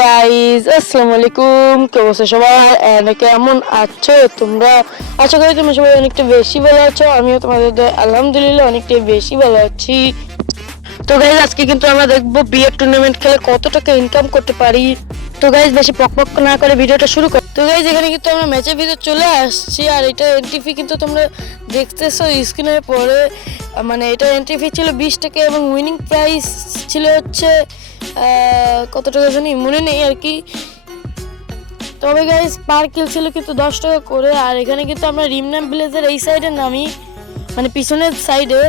Guys আসসালামু আলাইকুম কে বসে সবাই কেমন আছো তোমরা? আশা করি তোমরা সবাই অনেকটা বেশি ভালো আছো, আমিও তোমাদের আলহামদুলিল্লাহ অনেকটা বেশি ভালো আছি। তো গাইজ আজকে কিন্তু আমরা দেখব বিয়ের টুর্নামেন্ট খেলে কত টাকা ইনকাম করতে পারি। তো গাইজ বেশি পকপক না করে ভিডিওটা শুরু কর তো গাইজ এখানে কিন্তু আমরা ম্যাচের ভিতরে চলে আসছি, আর এটা এন্ট্রি ফি কিন্তু তোমরা দেখতেছো স্ক্রিনের পরে। মানে এটা এন্ট্রি ফি ছিল বিশ টাকা এবং উইনিং প্রাইস ছিল হচ্ছে কত টাকা জানি, মনে নেই আর কি। তবে গাইজ পার কিল ছিল কিন্তু দশ টাকা করে, আর এখানে কিন্তু আমরা রিমনাম ভিলেজের এই সাইডে নামি। মানে পিছনের সাইডে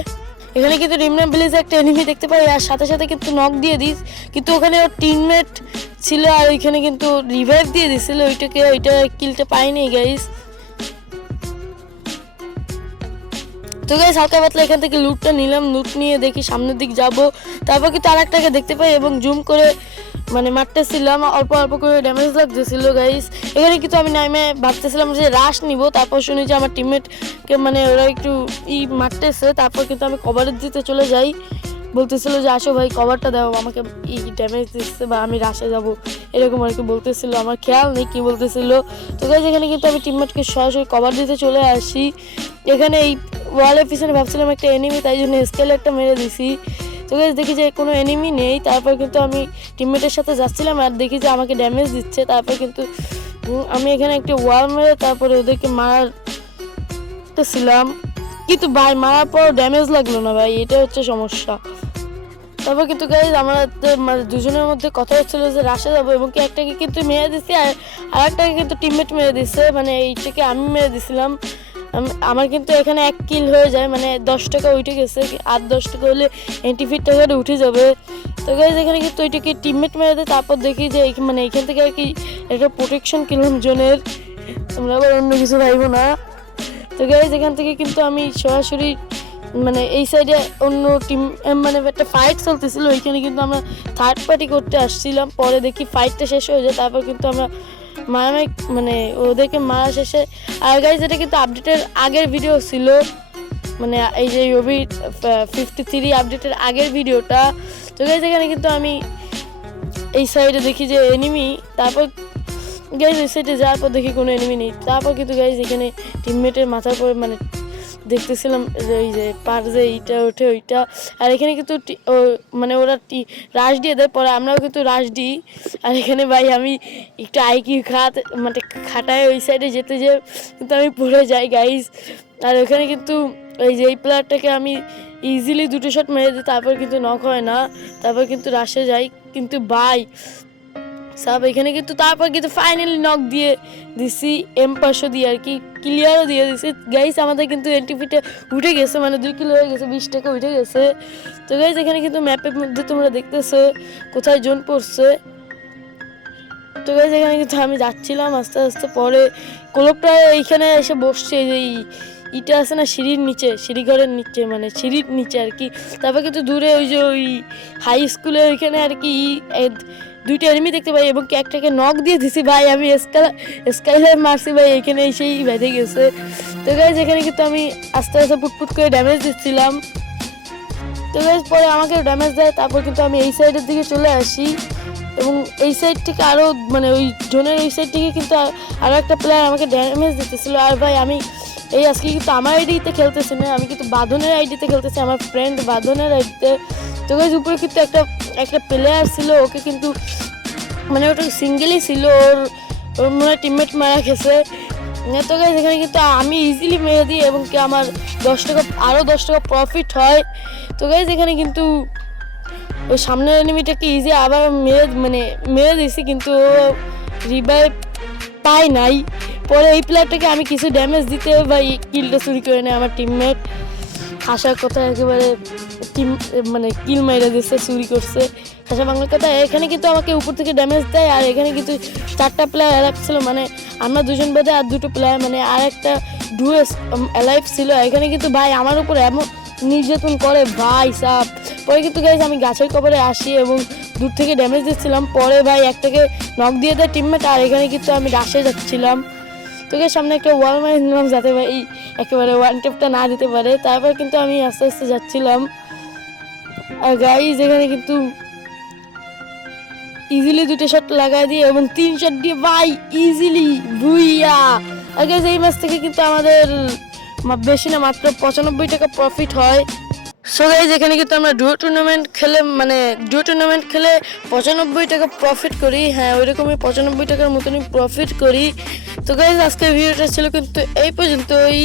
এখানে কিন্তু রিমনাম ভিলেজে একটা এনিমি দেখতে পাই, আর সাথে সাথে কিন্তু নক দিয়ে দিস। কিন্তু ওখানে ওর টিমমেট ছিল, আর ওইখানে কিন্তু রিভাইভ দিয়ে দিছিল, ওইটাকে, ওইটা কিলটা পাইনি গাইজ তো গাইস হালকা পাতলা এখান থেকে লুটটা নিলাম লুট নিয়ে দেখি সামনের দিক যাব। তারপর কিন্তু আর একটাকে দেখতে পাই এবং জুম করে মানে মারতেছিলাম, অল্প অল্প করে ড্যামেজ লাগতেছিল গাইস এখানে কিন্তু আমি নামে ভাবতেছিলাম যে রাশ নিব, তারপর শুনি যে আমার টিমমেটকে মানে ওরা একটু ই মারতেছে, তারপর কিন্তু আমি কভার দিতে চলে যাই। বলতেছিল যে, আসো ভাই কভারটা দাও, আমাকে ই ড্যামেজ দিচ্ছে বা আমি রাশে যাব। এরকম আর কি বলতেছিল, আমার খেয়াল নেই কি বলতেছিল। তো গাইজ এখানে কিন্তু আমি টিমমেটকে সরাসরি কভার দিতে চলে আসি। এখানে এই ওয়ালের পিছনে ভাবছিলাম একটা এনিমি তাই জন্য স্কেল একটা মেরে দিছি। তো গাইজ দেখি যে কোনো এনিমি নেই। তারপর কিন্তু আমি টিমমেটের সাথে যাচ্ছিলাম আর দেখি যে আমাকে ড্যামেজ দিচ্ছে। তারপর কিন্তু আমি এখানে একটি ওয়াল মেরে তারপরে ওদেরকে মারার ছিলাম কিন্তু ভাই, মারার পর ড্যামেজ লাগল না ভাই এটা হচ্ছে সমস্যা। তারপর কিন্তু গাইজ আমাদের মানে দুজনের মধ্যে কথা হচ্ছিল যে রাশে যাব, এবং কি একটাকে কিন্তু মেরে দিছি আর আরেকটাকে কিন্তু টিমমেট মেরে দিচ্ছে মানে এইটাকে আমি মেরে দিছিলাম। আমার কিন্তু এখানে এক কিল হয়ে যায় মানে দশ টাকা উঠে গেছে আর দশ টাকা হলে এন্টি ফিট টাকাটা উঠে যাবে। তো গাইজ এখানে কিন্তু ওইটাকে টিমমেট মেরে দেয়, তারপর দেখি যে মানে এখান থেকে আর কি একটা প্রোটেকশন কিনলাম জনের। তোমরা আবার অন্য কিছু ভাইবো না। তো গাইজ এখান থেকে কিন্তু আমি সরাসরি মানে এই সাইডে অন্য টিম মানে একটা ফাইট চলতেছিল, ওইখানে কিন্তু আমরা থার্ড পার্টি করতে আসছিলাম, পরে দেখি ফাইটটা শেষ হয়ে যায়, তারপর কিন্তু আমরা মারামারি মানে ওদেরকে মারা শেষে আর গাইজ এটা কিন্তু আপডেটের আগের ভিডিও ছিল। মানে এই যে রবি ফিফটি থ্রি আপডেটের আগের ভিডিওটা তো গাইজ এখানে কিন্তু আমি এই সাইডে দেখি যে এনিমি তারপর গাইজ ওই সাইডে যাওয়ার পর দেখি কোনো এনিমি নেই। তারপর কিন্তু গাইজ এখানে টিমমেটের মাথার পরে মানে দেখতেছিলাম যে ওই যে পার যে এইটা ওঠে ওইটা। আর এখানে কিন্তু মানে ওরা রাশ দিয়ে দেয়, পরে আমরাও কিন্তু রাশ দিই। আর এখানে ভাই আমি একটু আইকিউ খাত মানে খাটায় ওই সাইডে যেতে যে কিন্তু আমি পড়ে যাই গাইজ আর ওখানে কিন্তু ওই যে এই প্লেয়ারটাকে আমি ইজিলি দুটো শট মেরে দিই, তারপর কিন্তু নক হয় না। তারপর কিন্তু রাশে যাই। কিন্তু বাই সব এখানে কিন্তু তারপর কিন্তু ফাইনালি নক দিয়ে দিছি এম পাঁচশো দিয়ে আর কি ক্লিয়ারও দিয়ে দিছি। গাইস আমাদের কিন্তু এন্টিফিটে উঠে গেছে মানে দুই কিলো হয়ে গেছে, বিশ টাকা উঠে গেছে। তো গাইস এখানে কিন্তু ম্যাপের মধ্যে তোমরা দেখতেছো কোথায় জোন পড়ছে। তো গাইস এখানে কিন্তু আমি যাচ্ছিলাম আস্তে আস্তে, পরে কোলপটা এইখানে এসে বসছে, এই ইটা আছে না, সিঁড়ির নিচে সিঁড়িঘরের নিচে মানে সিঁড়ির নিচে আর কি। তারপর কিন্তু দূরে ওই যে ওই হাই স্কুলে ওইখানে আর কি দুইটা এনিমি দেখতে পাই এবং একটাকে নক দিয়ে দিছি ভাই, আমি স্কাই স্কাইলার মারছি ভাই, এখানে এসেই বেঁধে গেছে। তো গাইজ এখানে কিন্তু আমি আস্তে আস্তে পুটপুট করে ড্যামেজ দিচ্ছিলাম। তো গাইজ পরে আমাকে ড্যামেজ দেয়, তারপর কিন্তু আমি এই সাইডের দিকে চলে আসি। এবং এই সাইড থেকে আরও মানে ওই জোনের ওই সাইড থেকে কিন্তু আরও একটা প্লেয়ার আমাকে ড্যামেজ দিতেছিল। আর ভাই, আমি এই আজকে কিন্তু আমার আইডিতে খেলতেছি না, আমি কিন্তু বাঁধনের আইডিতে খেলতেছি, আমার ফ্রেন্ড বাঁধনের আইডিতে তো গাইজ উপরে কিন্তু একটা একটা প্লেয়ার ছিল, ওকে কিন্তু মানে ওটা সিঙ্গেলই ছিল, ওর ওর মনে টিমমেট মারা গেছে। তো গাইজ এখানে কিন্তু আমি ইজিলি মেরে দিই এবং কি আমার দশ টাকা আরও দশ টাকা প্রফিট হয়। তো গাইজ এখানে কিন্তু ওই সামনের এনিমিটাকে ইজি আবার মেরে মানে মেরে দিয়েছি কিন্তু ও রিভাইভ পায় নাই। পরে এই প্লেয়ারটাকে আমি কিছু ড্যামেজ দিতে বা কিলটা চুরি করে নেয় আমার টিমমেট আসার কথা একেবারে টিম মানে কিল মাইরা দিচ্ছে চুরি করছে। আশা বাংলার কথা, এখানে কিন্তু আমাকে উপর থেকে ড্যামেজ দেয়, আর এখানে কিন্তু চারটা প্লেয়ার অ্যালাইভ ছিল মানে আমরা দুজন বাদে আর দুটো প্লেয়ার মানে আর একটা ডুয়েস অ্যালাইভ ছিল। এখানে কিন্তু ভাই আমার উপর এমন নির্যাতন করে, ভাই সাপ পরে কিন্তু গাইজ আমি গাছের কবরে আসি এবং দূর থেকে ড্যামেজ দিচ্ছিলাম। পরে ভাই একটাকে নক দিয়ে দেয় টিমমেট আর এখানে কিন্তু আমি রাশে যাচ্ছিলাম। তোকে সামনে একটা ওয়াল মারি নিলাম যাতে ভাই একেবারে ওয়ান টেপটা না দিতে পারে। তারপর কিন্তু আমি আস্তে আস্তে যাচ্ছিলাম। আর গাইজ এখানে কিন্তু ইজিলি দুটো শট লাগাই দিয়ে এবং তিন শট দিয়ে ভাই ইজিলি ভুইয়া। guys, এই ম্যাচ থেকে কিন্তু আমাদের বেশি না মাত্র পঁচানব্বই টাকা প্রফিট হয়। সো গাইজ এখানে কিন্তু আমরা ডুয়ো টুর্নামেন্ট খেলে মানে ডুয়ো টুর্নামেন্ট খেলে পঁচানব্বই টাকা প্রফিট করি। হ্যাঁ ওইরকমই পঁচানব্বই টাকার মতনই প্রফিট করি। তো গাইজ আজকের ভিডিওটা ছিল কিন্তু এই পর্যন্তই।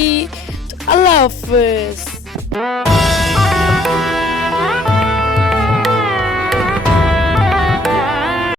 তো আল্লাহ হাফেজ।